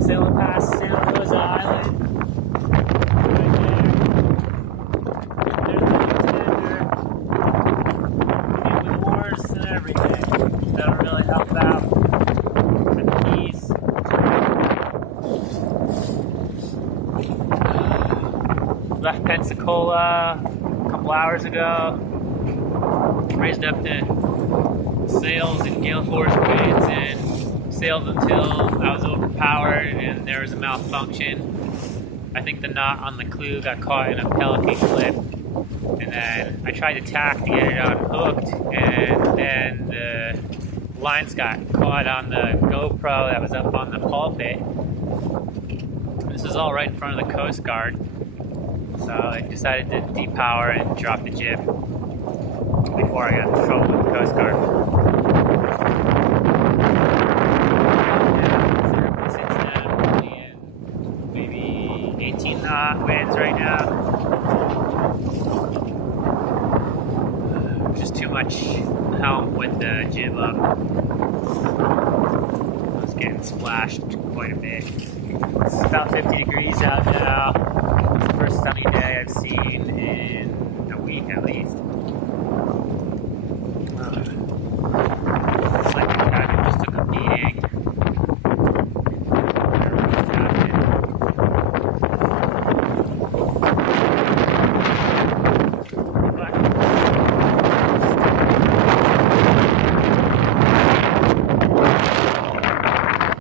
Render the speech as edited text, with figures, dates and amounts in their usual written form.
Sailing past Santa Rosa Island. Right there. There's the tender. With oars and everything. That'll really help out with the keys. Left Pensacola a couple hours ago. Raised up the sails and gale force winds and sailed until I was overpowered and there was a malfunction. I think the knot on the clue got caught in a pelican clip, and then I tried to tack to get it unhooked, and then the lines got caught on the GoPro that was up on the pulpit. This is all right in front of the Coast Guard, so I decided to depower and drop the jib before I got in trouble with the Coast Guard. Since then, only in maybe 18 knot winds right now. Just too much helm with the jib up. I was getting splashed quite a bit. It's about 50 degrees out now. It's the first sunny day I've seen in